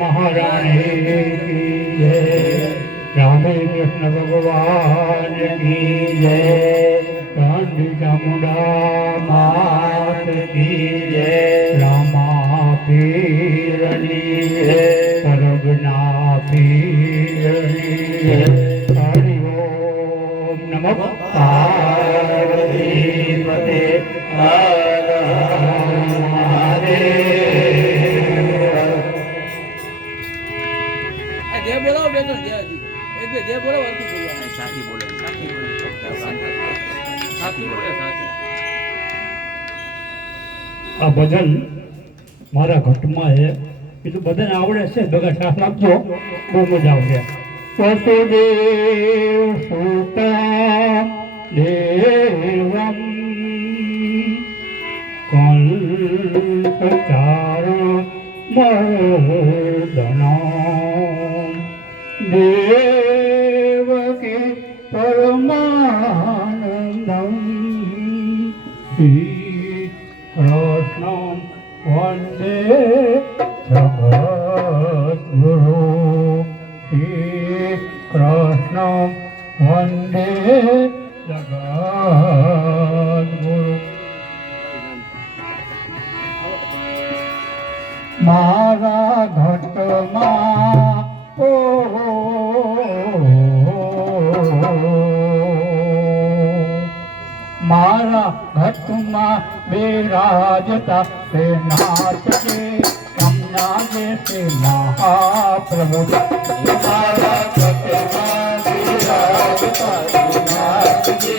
મહારાણી રાધે કૃષ્ણ ભગવાન કી જય ગાંધી ચામુંડા માત કી જય રામા પીરની જય પરગના પીરની જય હરિ ઓમ નમઃ. ભજન મારા ઘટમાં છે. તો બધાને આવડે છે. ભેગા સાથ આપજો બહુ મજા આવશે. વસુદેવ સુતા દેવમ કલ્પચારણ મર્દનમ મારા ઘટમાં ઓ મારા ઘટમાં બિરાજતા તે નાચે કમના જે મહાપ્રભુ. મારા ઘટમાં બિરાજતા તે નાચે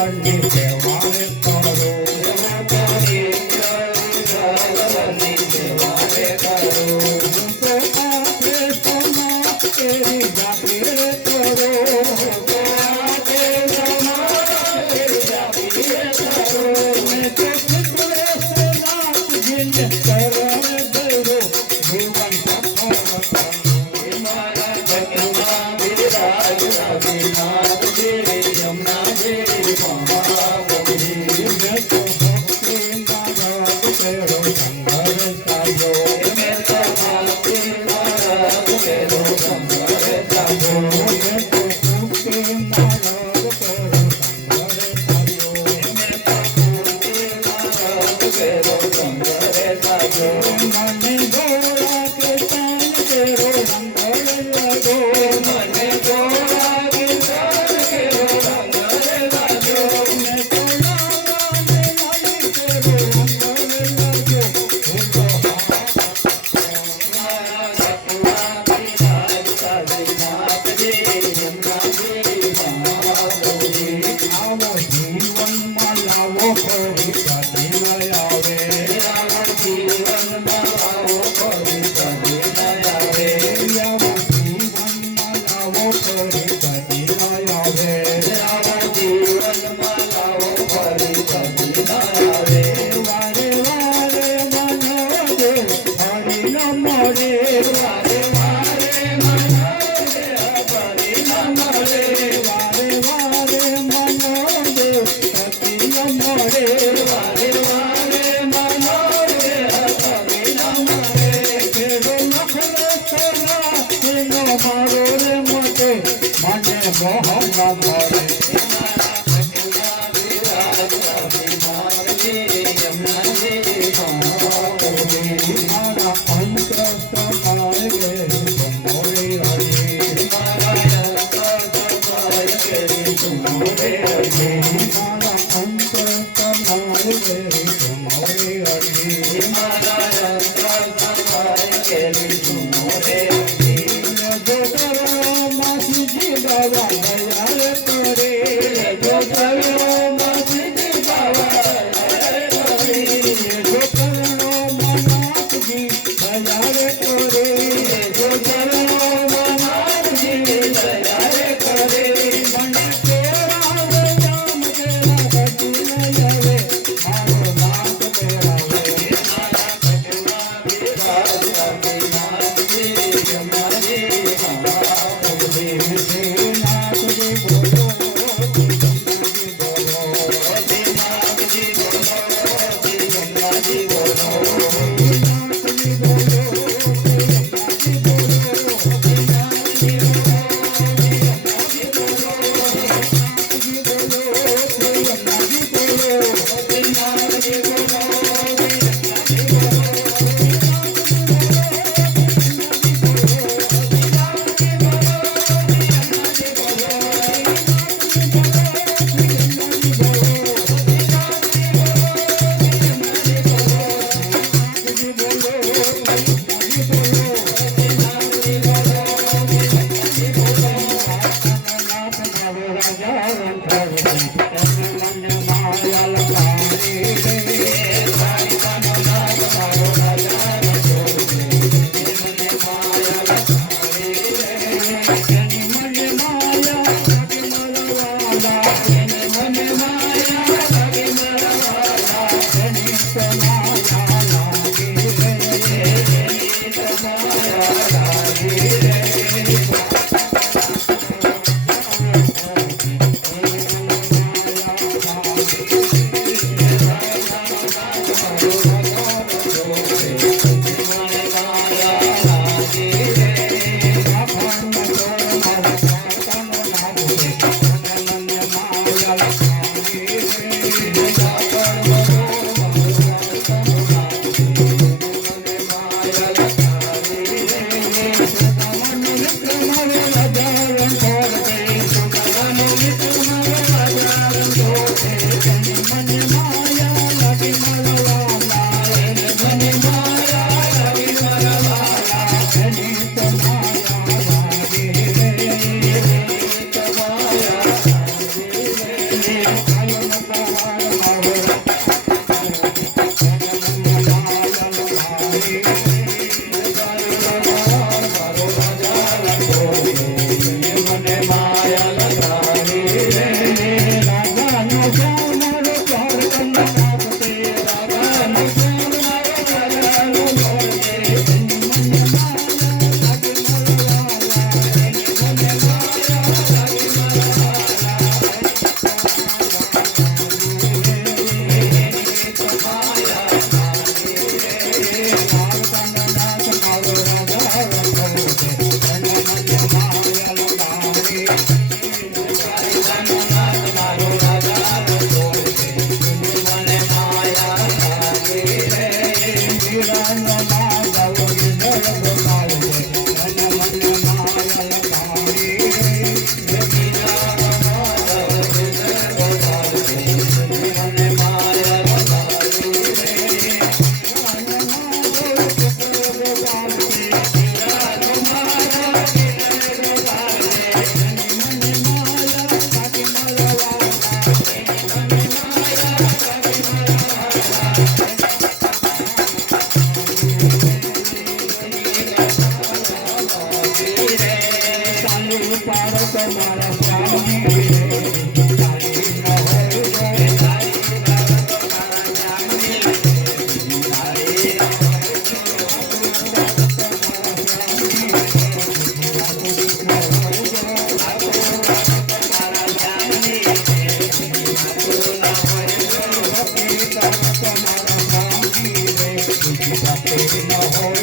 one day there Oh, oh, oh, oh, oh,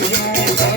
juntas.